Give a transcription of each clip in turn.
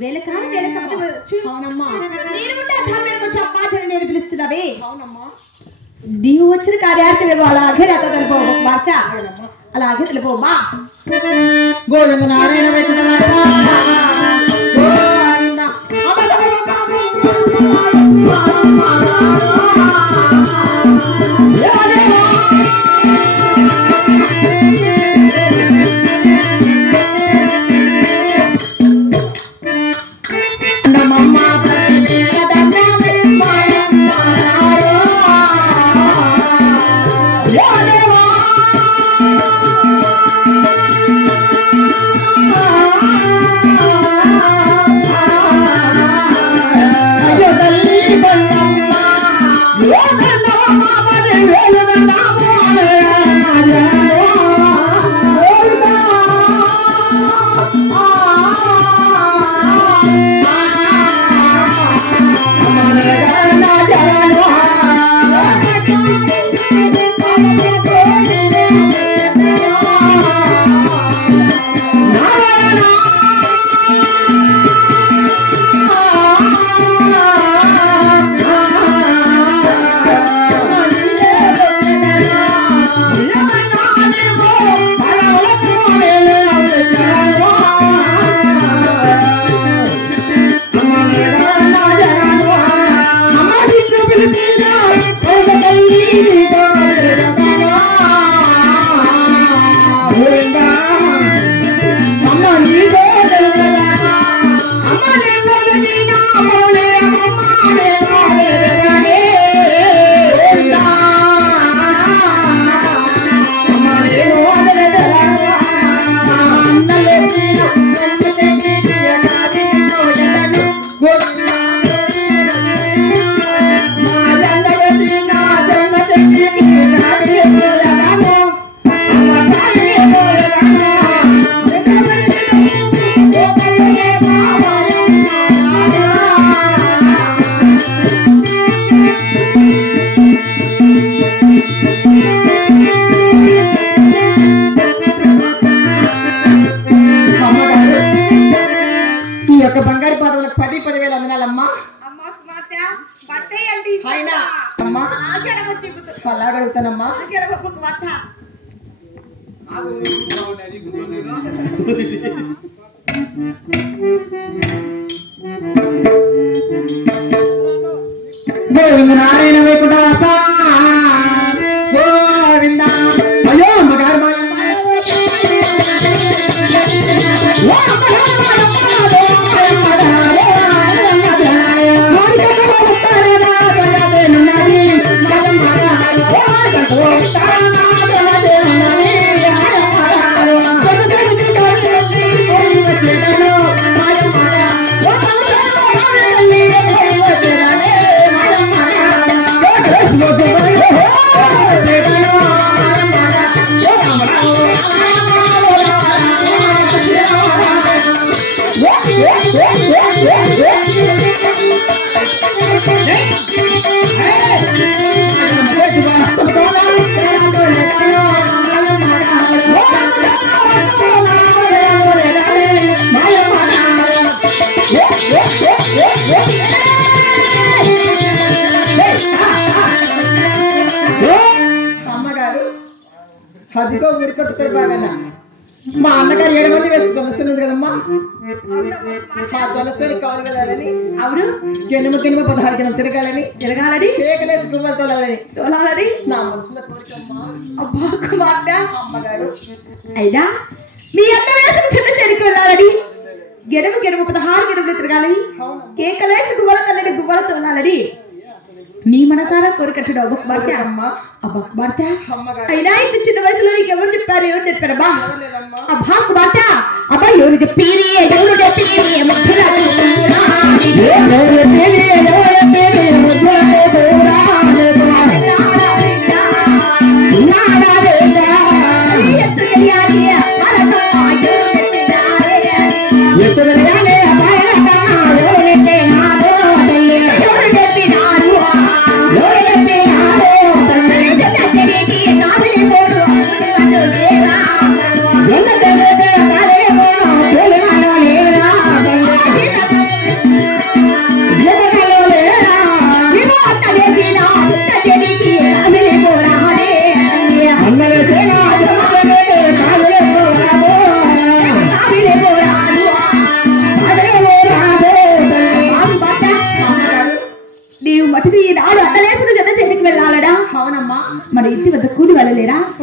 వేలకాలం అవునమ్మా నేను వచ్చి అమ్మాచని నేను పిలుస్తున్నావే అవునమ్మా నీవు వచ్చిన కార్యార్థం అలాగే నాతో తెలిపో వార్త అలాగే తెలిపోమ్మా గోవింద నారాయణ నారాయణ వైకుంఠవాస గోవింద అయ్యో అమ్మగారు అదిగో ఊరికొట్టుతారు బాగా మా అన్నగారు 7 మంది వేసి జొలసన్నది కదమ్మా ఆ జొలసని కాలు వెళ్ళాలని అవును కెనుమ 16 కిలో తిరగాలని కేకలేసి గుమ్మలు తోలాలని నా మనసులో కోరికమ్మా అబ్బా కుమార్తె అమ్మగారు అయినా మీ అన్న వేసిన చిన్న చెరికి వెళ్ళాలని గెనుమ 16 కిలోలు తిరగాలని కేకలేసి గుమ్మలు తోలాలని నీ మనసారా కోరికట్టుడు అబ్బ అమ్మా అయినా ఇంత చిన్న వయసులో నీకు ఎవరు చెప్పారు ఎవరు చెప్పారమ్మా అబ్బా కుమార్తె అబ్బా ఎవరు చెప్పేది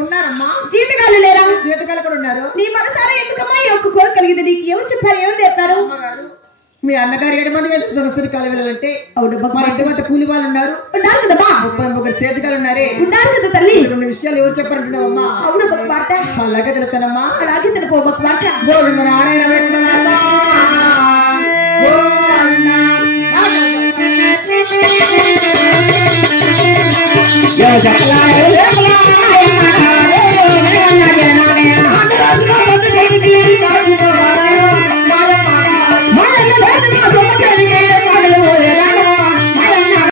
ఉన్నారమ్మా. జీతగాళ్ళు లేరా? జీతగాళ్ళు కూడా ఉన్నారు. నీ మనసారా ఎందుకమ్మా ఈ ఒక్క కోరిక కలిగింది? నీకు ఎవరు చెప్పారు? ఏమని చెప్పారు? మీ అన్నగారు 7 మంది వేసుకుని తులసిరి కాలు వెళ్ళాలంటే మా ఇంటి వద్ద కూలి వాళ్ళు ఉన్నారు కదమ్మా. 31 చేతికాలు ఉన్నారే ఉన్నారు కదా తల్లి. 2 విషయాలు ఎవరు చెప్పారంటున్నావమ్మా? అవును ఒక వార్త. అలాగే తెలుస్తానమ్మా. అలాగే తెలుపు ఒక వార్త. గోవింద నారాయణ